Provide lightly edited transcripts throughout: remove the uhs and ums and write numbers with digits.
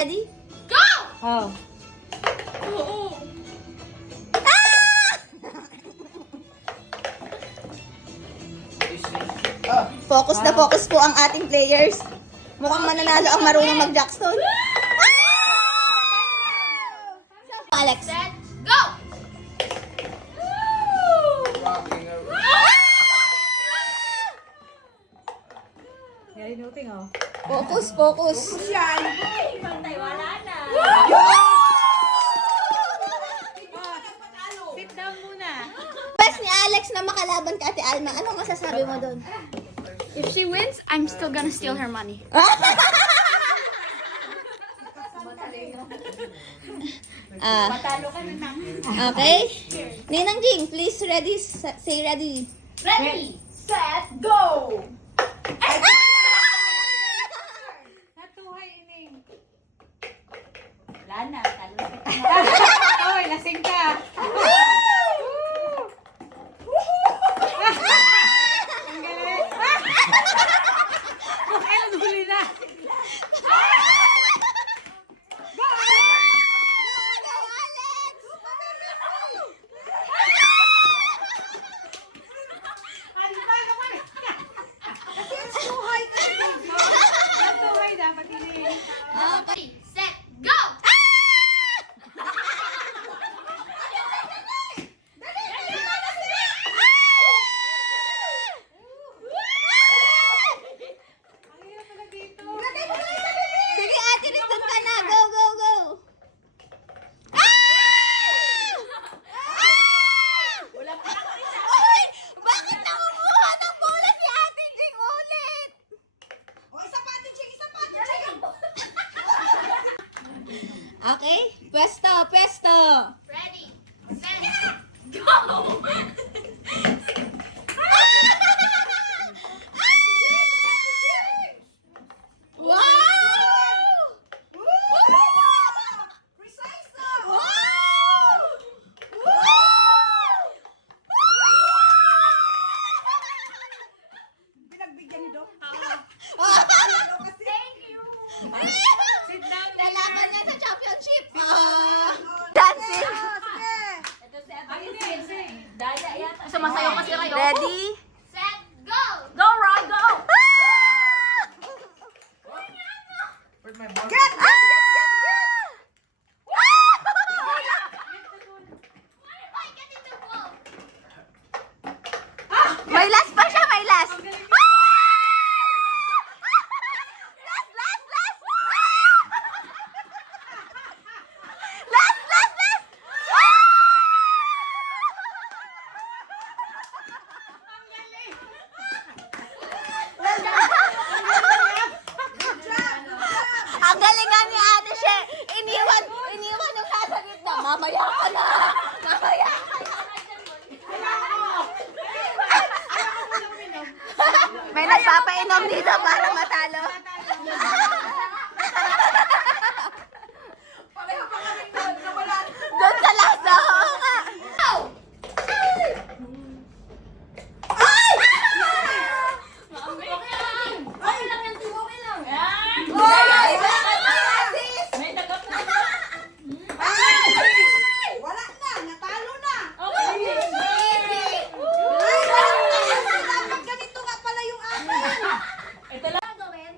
Ready? Go! Oh. Oo. Focus na focus po ang ating players. Mukhang mananalo ang marunong mag-jackstone. Alex. Set, go! Very noting, oh. Focus, focus. Pantay, wala na. Sit down muna. Best ni Alex na makalaban ka, Ate Alma. Anong masasabi mo doon? If she wins, I'm still gonna steal her money. Okay. Ninang Jing, please ready. Say ready. Ready, set, go! Natuhay, ining. Wala na, talo na. Oy, lasing ka. Ang galing. Ano, huli na. Natuhay dapat ining. Ready, set, go! Ang hirap pala dito. Sige, Ate Riz, doon ka na. Go, go, go. Wala pa ako isa. Uy! Bakit nangunguha ng bola si Ate Jing ulit? Okay, pwesto, pwesto. Ready, set, go! Wow! Precise na! Wow! Pinagbigyan ni Doc. Thank you! Sit down. Lalaban niya sa championship. Dancing. Ito si Ate Riz. Daya yata. Sumasayaw kasi kayo. Ready? Set, go! Go, Roy, go! Get! Why can't it go? May last pa siya, may last. Last, last, last. Last, last, last. Ang galing nga ni Ate She. Iniwan yung nasa gitna. Mamaya ka na. Mamaya ka na. May nagpapainom dito para matalo. Doon sa lasa. Oo nga. Ay! Okay lang. Okay lang yan, Tim. Okay lang. Ay! Bakit may assist? May dagap na. Wala na, natalo na. Okay. Dapat ganito nga pala yung akin. Ito lang gawin.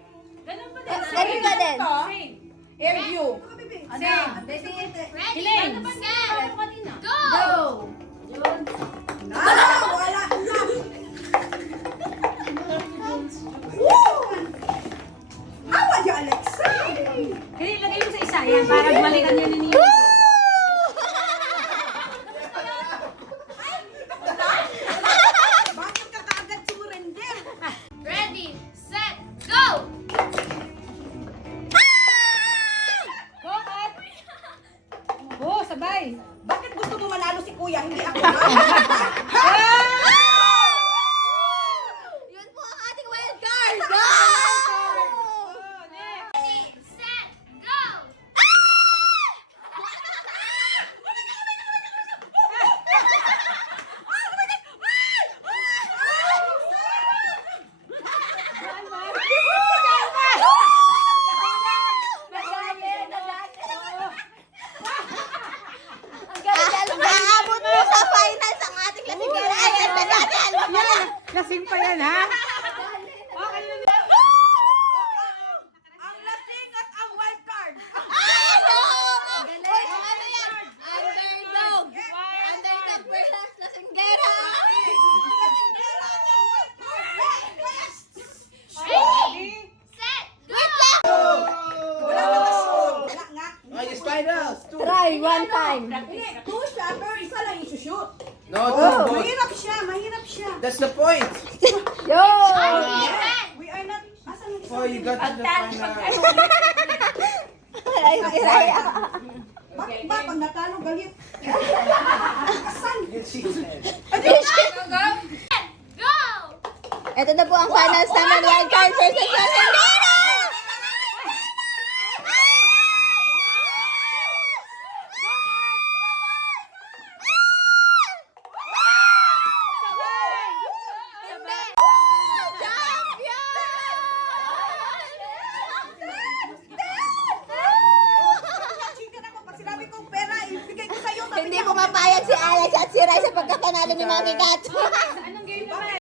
Ganun pa din. Ganun ba din? Air view. Ready, Hiling. set, go! Wala na. Woo! Awa niya, Alex. Hindi, lagay mo sa isa. Yan, para balikan niya ni Bakit ka kaagad sumurrender? Ready, set, go! Go, Kat. Oh, sabay. Bakit gusto mo manalo si Kuya, hindi ako? Yun po ang ating wild card. Go! Ready, set, go! Saan ba? Lasing pa yan, ha? Ang lasing at ang wild card. Ano yan? Underdog. Underdog versus lasinggera. Wala nga. Oh, you slide out. Try one time. Hindi, two siya, pero isa lang isushoot. No, don't do it. Mahirap siya, mahirap siya. That's the point. Yo! We are not, asan yung isa? Oh, you got to the final. Ay, si Raya. Bakit ba pag natalo galit? Asan? You cheated. Ito na po ang finals naman. Wild card versus lasinggera. Chicken ako, pag sinabi kong pera, ibigay ko sa'yo. Sabi Hindi niya, pumapayag si Alex at si Rai sa pagkapanalo ni Mami Kat. Ano